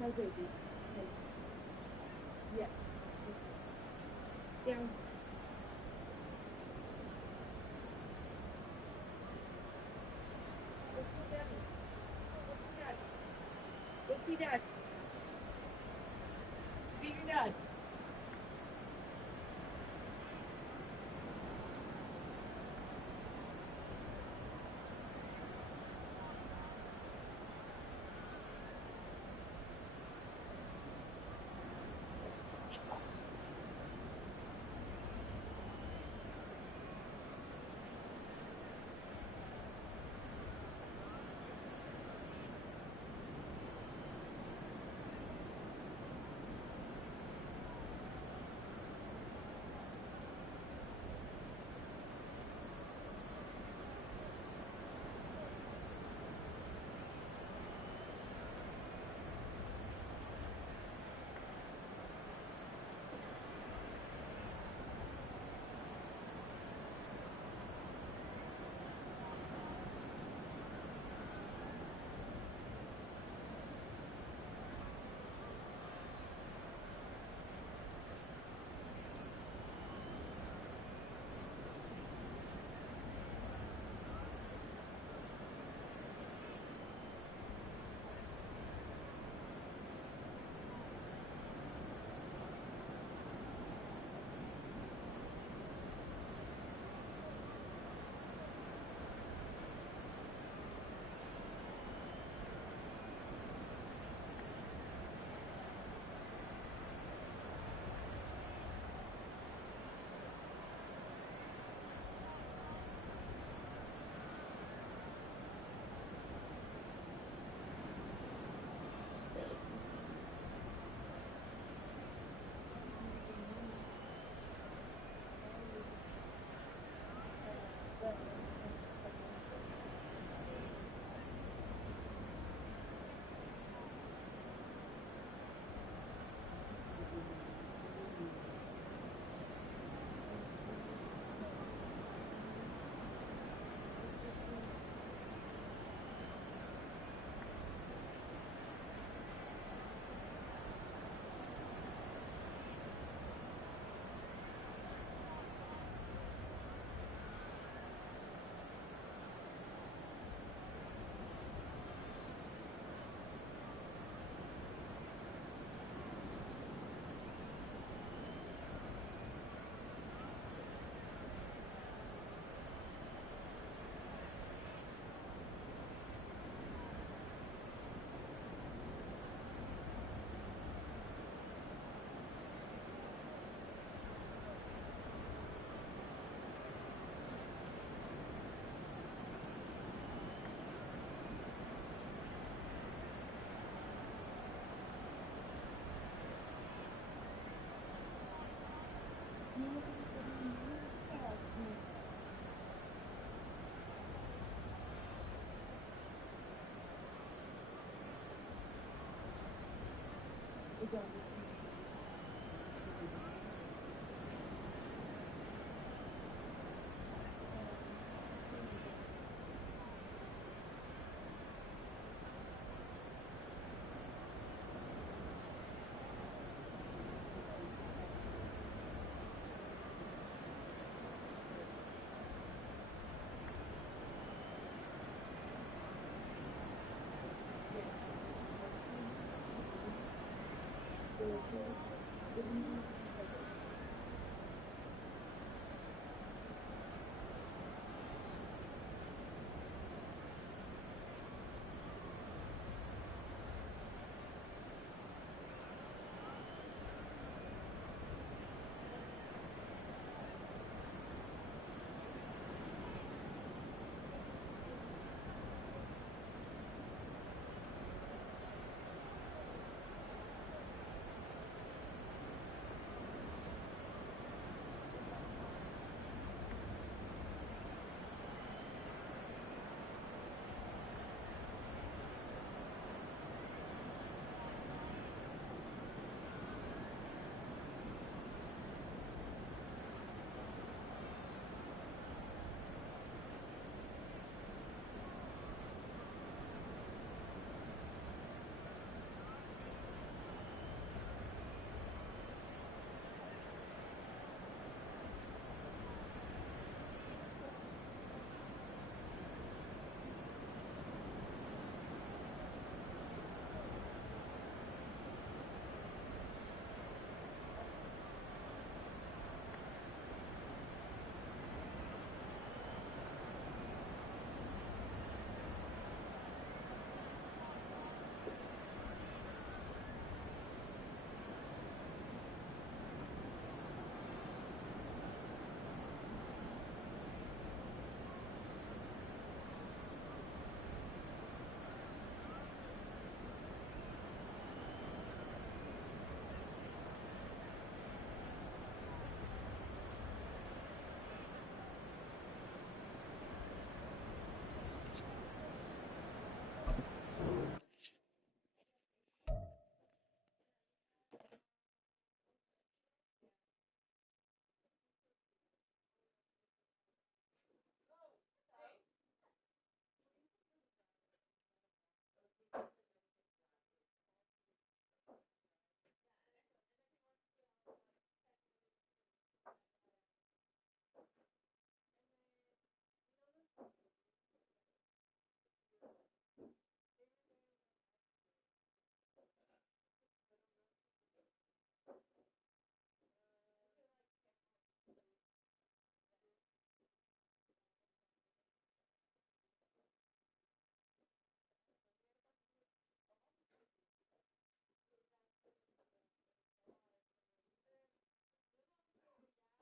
My baby. Yes. Down. Go see daddy. Go see dad. Go see dad. Be your dad.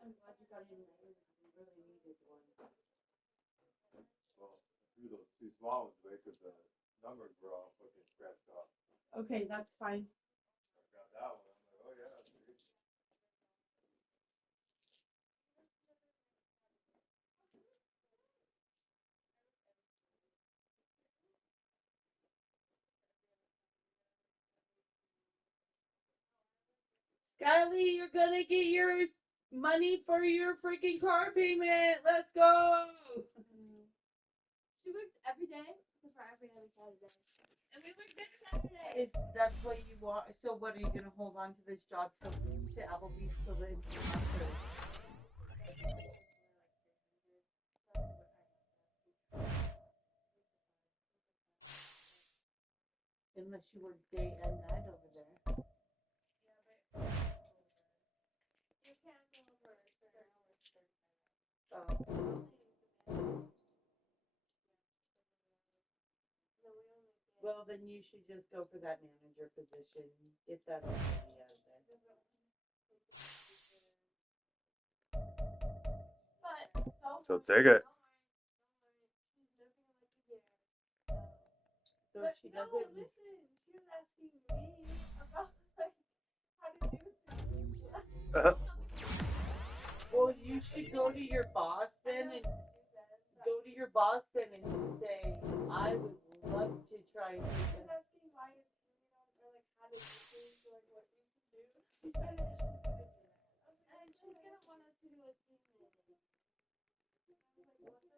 I'm glad you got in there. You really needed one. Well, I threw those two small ones away because the numbers were all fucking scratched off. Okay, that's fine. I got that one. I'm like, oh yeah, that's great. Skyly, you're gonna get your money for your freaking car payment. Let's go. She worked every day for every other Saturday. And we worked this Saturday. That's what you want. So what are you gonna hold on to this job till to Applebee's till the end of the month? Unless you work day and night over there. You can't go over 30 hours. Well, then you should just go for that manager position. Get that already out of there. But So take it. So But she no, doesn't. listen. She was asking me about like how to do things. Well, you should go to your boss then and go to your boss then and say, I would love to try and She do was this. asking why you or like how to do things or like what you can do. She said that she's gonna do that. And she's gonna want us to do a team meeting. I was like, what the